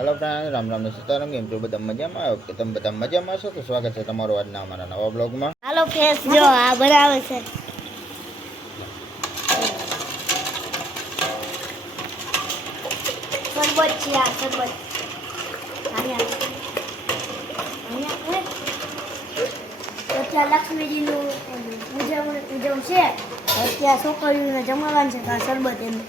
Hello friend, Ram Ram ને સીતારામ. કેમ છો બધા મજામાં? ઓકે, તમે બધા મજામાં છો તો સ્વાગત છે તમારું આજના અમારા નવા બ્લોગમાં. હાલો ફેસ જો આ બનાવે છે સરબત છે આ સરબત અહીંયા અત્યારે લક્ષ્મીજીનું ઉજવણ છે અત્યારે છોકરીઓને જમાવાનું છે તો આ સરબત એનું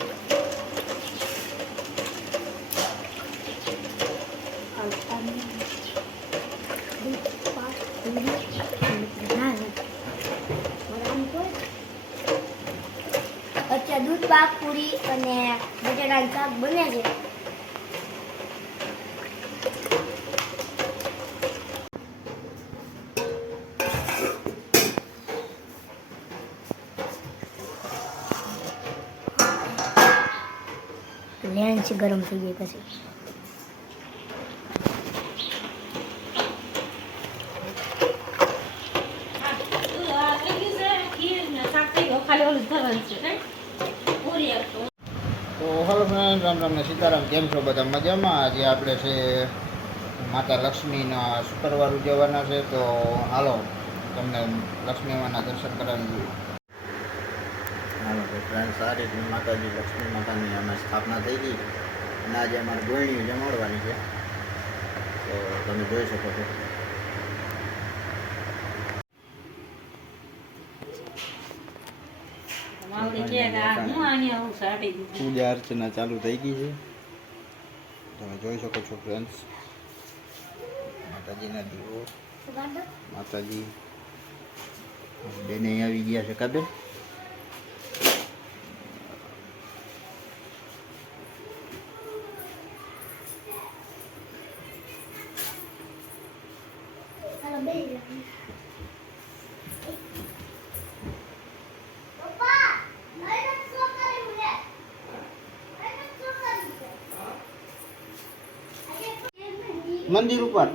અત્યારે દૂધ પાક પૂરી અને બટેટાનું શાક બને છે. લેન્સ ગરમ થઈ જાય પછી તો હલો ફ્રેન્ડ, રામ રામ ને સીતારામ. કેમ છો બધા મજામાં? આજે આપણે છે માતા લક્ષ્મીના શુક્રવાર ઉજવવાના છે, તો હાલો તમને લક્ષ્મી માના દર્શન કરાવી દઈએ. હાલો તો ફ્રેન્ડ, સારી રીતે માતાજી લક્ષ્મી માતાની અમે સ્થાપના થઈ ગઈ અને આજે અમારે ગોળણીઓ જમાડવાની છે, તો તમે જોઈ શકો છો. પૂજા અર્ચના ચાલુ થઈ ગઈ છે, તમે જોઈ શકો છો ફ્રેન્ડ્સ. માતાજીના દીવો, માતાજી બેને આવી ગયા છે. કાબે મંદિર ઉપર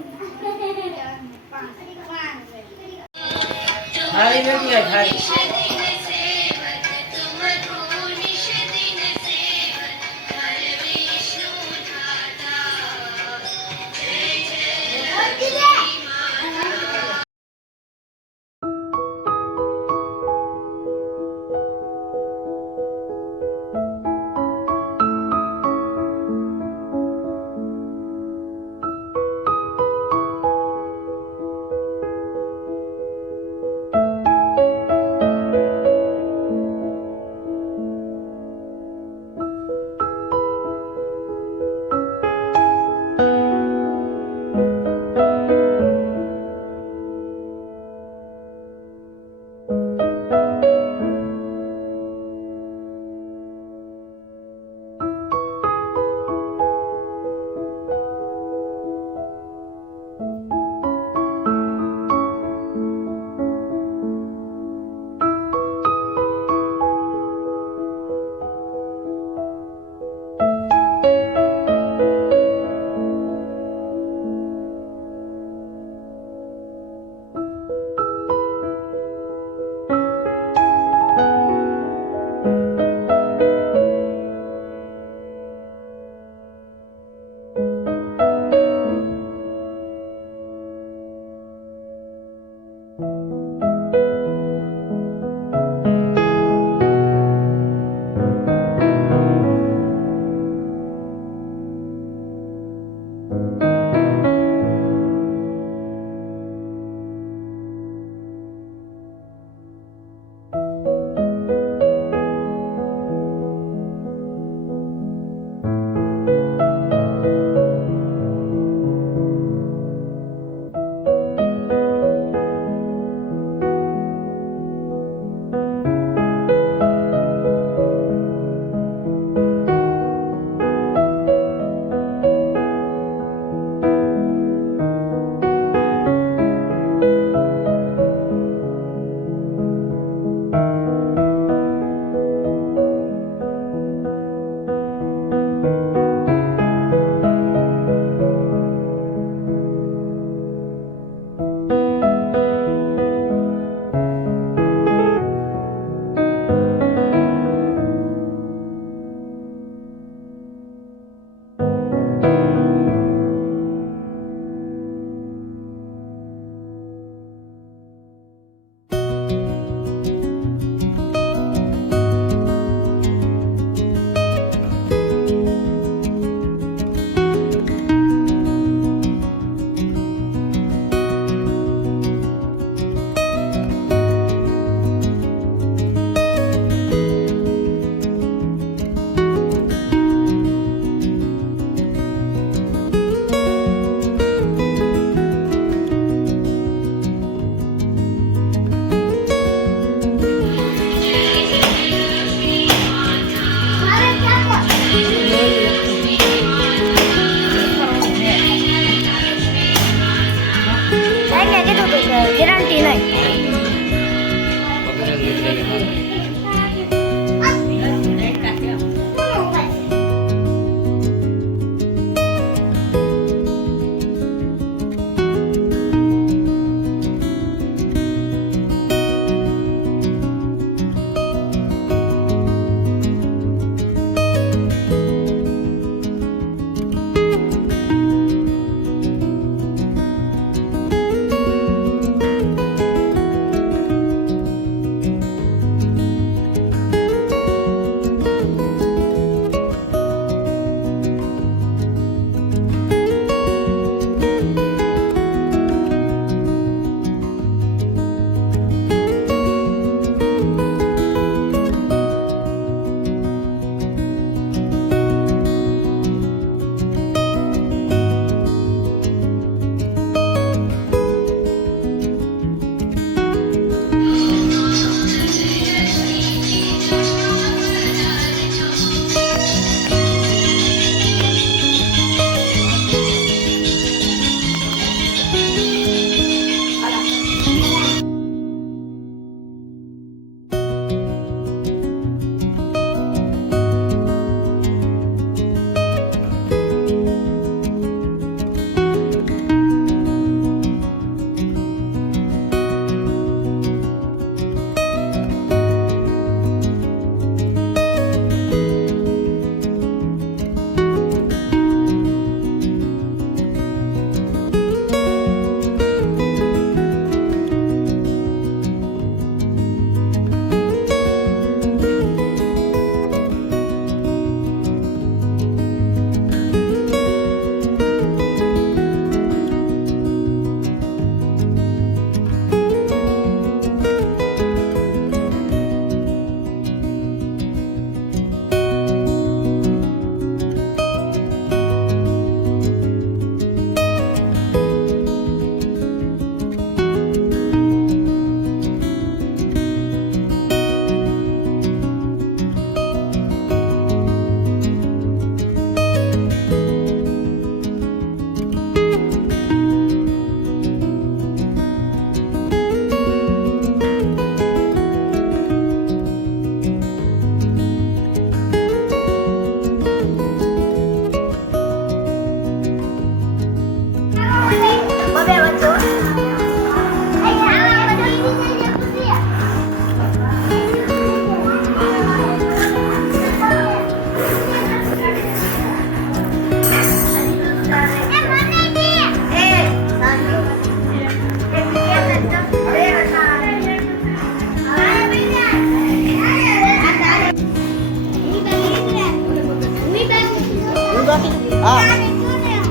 હા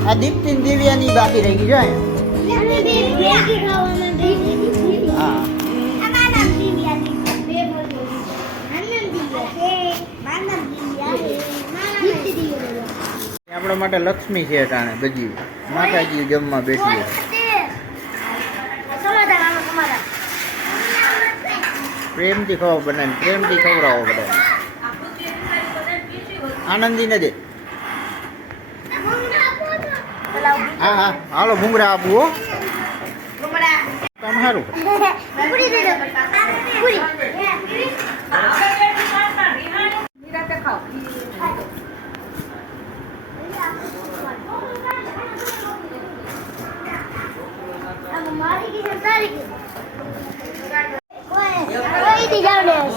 આ દીપ્તિ ને દિવ્યાની બાકી રહી ગઈ જાય હા આપણા માટે લક્ષ્મી છે ટાણે બધી માતાજી જમવા બેઠી છે પ્રેમથી ખાવા બનાવીને પ્રેમથી ખવડાવો બધા આનંદી નથી હા હા હાલો ભૂંગળા આપવું હો તમારું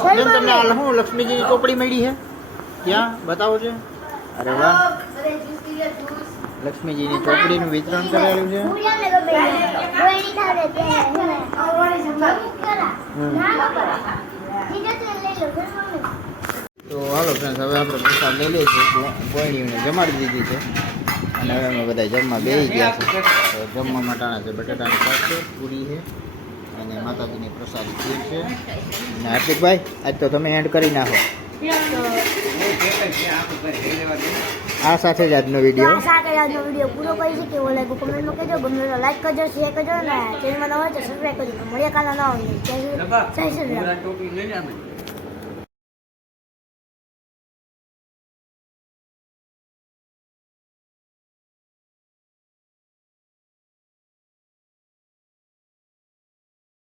બેન તમને આ શું લક્ષ્મીજીની ચોપડી મળી છે ક્યાં બતાવો છે અરે વાહ લક્ષ્મીજીની ચોપડીનું વિતરણ કરેલું છે તો હાલો ફ્રેન્ડ હવે આપણે પ્રસાદ લઈ લઈએ છીએ બોયણીને જમાડી દીધી છે અને હવે અમે બધા જમવા બેસી ગયા છે તો જમવા માટાના છે બટાટાની શાક છે પૂરી છે અને માતાજીની પ્રસાદી ખીર છે અને હાર્દિકભાઈ આજ તો તમે એન્ડ કરી નાખો આ સાથે જ આજનો વિડીયો પૂરો કરી છે કેવો લાગ્યો કમેન્ટમાં કહેજો ગમે તો લાઈક કરજો શેર કરજો ને ચેનલમાં ન હોય તો સબસ્ક્રાઈબ કરજો મળીએ કાલના નવા વિડીયો. જય શ્રી રામ.